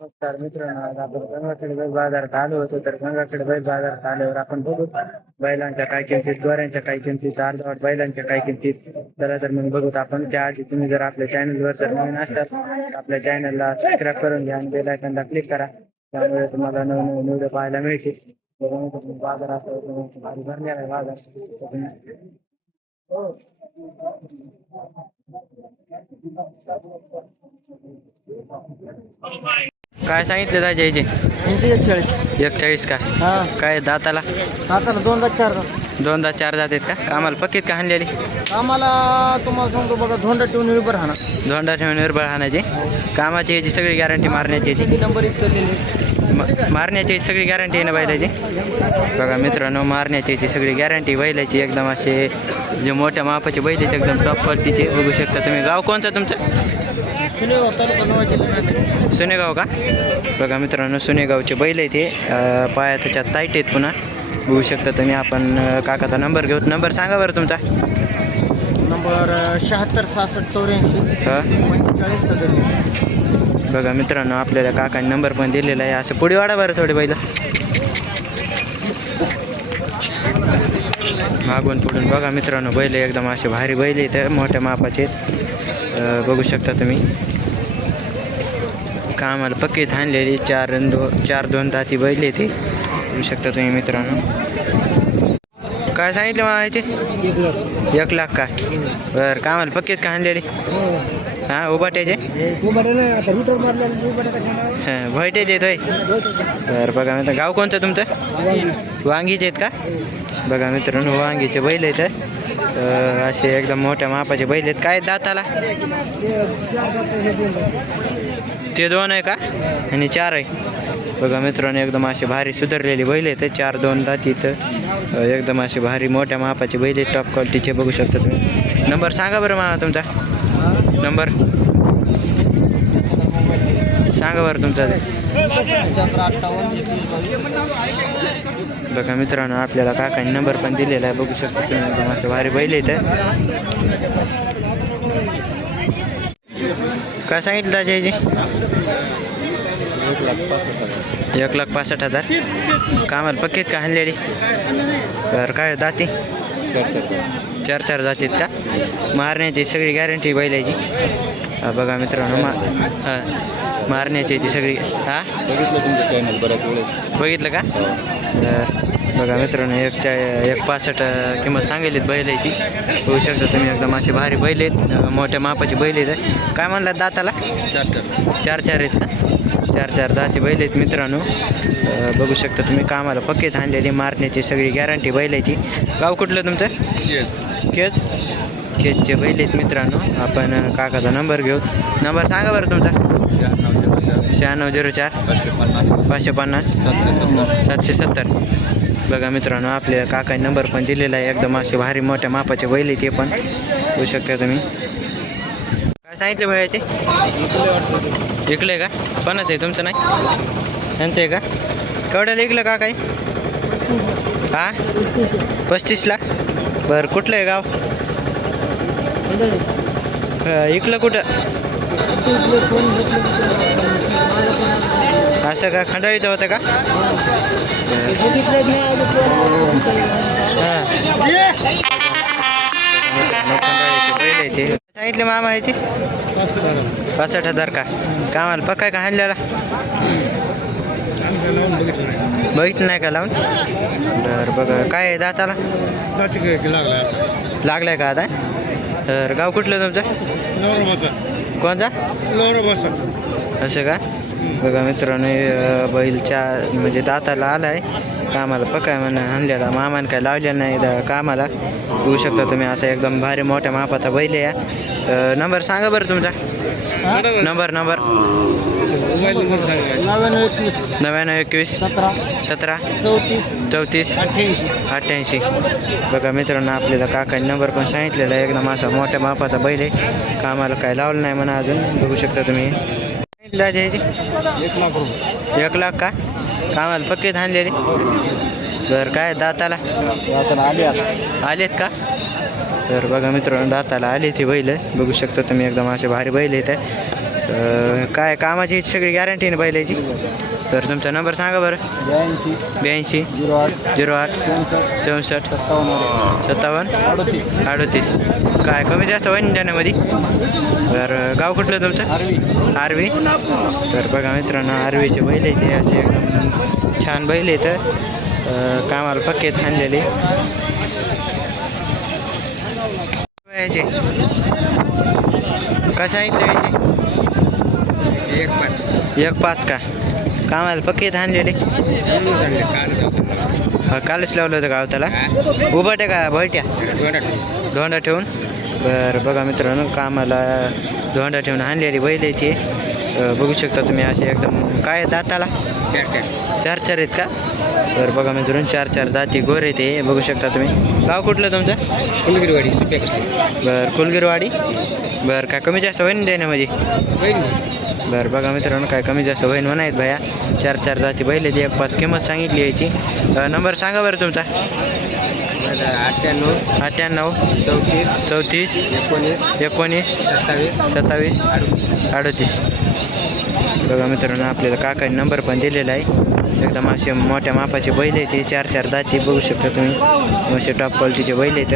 नमस्कार मित्रांनो, आज आपण गंगाखेड बैल बाजारात आलो होतो. तर गंगाखेड बैल बाजारात आल्यावर आपण बघू बैलांच्या काय किमतीत, गोऱ्यांच्या काय किमतीत, अर्धवट बैलांच्या काय किमतीत. चला तर मग बघूत आपण. त्याआधी तुम्ही जर आपल्या चॅनलवर जर नवीन असल्यास आपल्या चॅनलला सबस्क्राईब करून घ्या आणि बेल आयकॉनला क्लिक करा. त्यामुळे तुम्हाला नवीन व्हिडिओ पाहायला मिळतील. बाजारात भारी भरलेला आहे बाजार. काय सांगितले दादा याचे? 41 का? हा काय दाताला? आता 2004 दोनदा चार जात आहेत का? कामाला पक्कीत का हाणलेली? आम्हाला तुम्हाला सांगतो बघा धोंडा ठेवून विबर हाना धोंडा ठेवून निर्बळ हाणायची. कामाची याची सगळी गॅरंटी, मारण्याची याची नंबर 1 चाललेली मारण्याची सगळी गॅरंटी आहे ना बैलाची? बघा मित्रांनो, मारण्याची याची सगळी गॅरंटी बैलाची. एकदम असे जे मोठ्या मापाचे बैल आहेत, एकदम टॉप क्वालिटीचे. बघू शकता तुम्ही. गाव कोणचं तुमचं? सुनेगाव तालुका नवा जिल्हा सुनेगाव का? बघा मित्रांनो, सुनेगावचे बैल आहे ते. पाया त्याच्यात टाईट आहेत पुन्हा. बघू शकता तुम्ही. आपण काकाचा नंबर घेऊ. नंबर सांगा बरं तुमचा. नंबर 76 66 84 हां 45 37. बघा मित्रांनो, आपल्याला काकाने नंबर पण दिलेला आहे. असं पुढे वाढा बरं थोडे बैल मागून पुढून. बघा मित्रांनो, बैल एकदम असे भारी बैल आहेत, मोठ्या मापाचे. बघू शकता तुम्ही. कामाला पक्कीत हाणलेली चार दोन दाती बैल येते. बघू शकता तुम्ही मित्रांनो. काय सांगितलं मला याचे? 1 लाख का? बरं, कामाला पक्कीत का हाणलेली? हां उभाट्याचे हां भयटे देत होय. बरं बघा मित्र. गाव कोणतं तुमचं? वांगीचे आहेत का? बघा मित्रांनो, वांगीचे बैल आहेत. असे एकदम मोठ्या मापाचे बैल आहेत. काय दाताला? ते 2 आहे का? आणि 4 आहे. बघा मित्रांनो, एकदम असे भारी सुधारलेली बैल आहेत. 4-2 दातीत एकदम असे भारी मोठ्या मापाचे बैल आहेत, टॉप क्वालिटीचे. बघू शकता तुम्ही. नंबर सांगा बरं मामा तुमचा. नंबर सांगा बरं तुमचा. बघा मित्रांनो, आपल्याला काकांनी नंबर पण दिलेला आहे. बघू शकता तुम्ही. एकदम असे भारी बैल आहेत. काय सांगितलं दादाजी? 1,65,000. कामाला पक्कीत का हाणलेली? तर काय दाती? 4 जातीत का? मारण्याची सगळी गॅरंटी बैलाची. बघा मित्रांनो, मारण्याची ती सगळी. हां बघितलं तुमचं चॅनल बऱ्याच वेळेस. बघितलं का? बघा मित्रांनो, 1,65 किंमत सांगितलीत बैलाची. बघू शकता तुम्ही. एकदम असे भारी बैल आहेत, मोठ्या मापाचे बैल आहेत. काय म्हणलात दाताला? 4 आहेत ना? 4 दाती बैल आहेत मित्रांनो. बघू शकता तुम्ही. कामाला पक्कीत हाणलेली, मारण्याची सगळी गॅरंटी बैलाची. गाव कुठलं तुमचं? केजचे बैल आहेत मित्रांनो. आपण काकाचा नंबर घेऊ. नंबर सांगा बरं तुमचा. 9604 550 770. बघा मित्रांनो, आपल्या काकाने नंबर पण दिलेला आहे. एकदम असे भारी मोठ्या मापाचे बैल आहेत ते पण. बघू शकता तुम्ही. काय सांगितलं भाई? इकलं का? पन्नास आहे तुमचं? नाही यांचं आहे का? केवढ्याला इकलं का काही? हां 35 बरं. कुठलं आहे गाव? इकलं कुठं? असं का? खंडाळीचं होतं का? सांगितले मामा याची 65,000 का? कामाला पक्का का हाणलेला? बघितलं नाही का लावून? बरं बघा. काय आहे दाताला? लागलाय का आता? तर गाव कुठलं तुमचं? कोणचा? असं का? बघा मित्रांनो, बैलच्या म्हणजे दाताला आला आहे. कामाला पक्का म्हणा हाणलेला. मामाने काय लावलेलं नाही कामाला. बघू शकता तुम्ही. असं एकदम भारी मोठ्या मापाचा बैल आहे. नंबर सांगा बरं तुमचा. नंबर 9921 17 34 88. बघा मित्रांनो, आपल्याला काकाने नंबर पण सांगितलेला आहे. एकदम असा मोठ्या मापाचा बैल आहे. कामाला काय लावलं नाही म्हणा अजून. बघू शकता तुम्ही. 1 लाख का? कामाला पक्कीत हाणलेली. बरं काय दाताला? आलेत का? तर बघा मित्रांनो, दाताला आले ती बैल. बघू शकता तुम्ही. एकदम असे भारी बैल आहेत. काय कामाची सगळी गॅरंटीने बैलाची. तर तुमचा नंबर सांगा बरं. 82 08 08 64 64 57 57 38. काय कमी जास्त होईल देण्यामध्ये. तर गाव कुठलं तुमचं. आरवी. तर बघा मित्रांनो आरवीचे बैल आहेत ते असे एकदम छान बैल आहेत. कामाला पक्केत आणलेले याचे. काय सांगितलं याचे. 1.5 का कामाला पक्केत आणलेले. कालच लावलं होतं गाव त्याला. उभट्या का बैट्या धोंडा ठेवून. बरं बघा मित्रांनो कामाला धोंडा ठेवून आणलेली बैल आहे ते. बघू शकता तुम्ही असे एकदम काय दाताला 4 आहेत का. तर बघा मित्रांनो 4 दाती गोरे ते बघू शकता तुम्ही. गाव कुठलं तुमचं. कुलगिरीवाडी बरं कुलगिरवाडी. बरं काय कमी जास्त होईन देण्यामध्ये. बरं बघा मित्रांनो काय कमी जास्त होईन म्हणा आहेत भया. 4 जाती बैल आहेत. 1.5 किंमत सांगितली याची. नंबर सांगा बरं तुमचा. 98 34 19 27 38. बघा मित्रांनो आपल्याला काकाने नंबर पण दिलेला आहे. एकदम असे मोठ्या मापाचे बैल आहेत ते. 4 दाती बघू शकता तुम्ही. असे टॉप क्वालिटीचे बैल आहेत.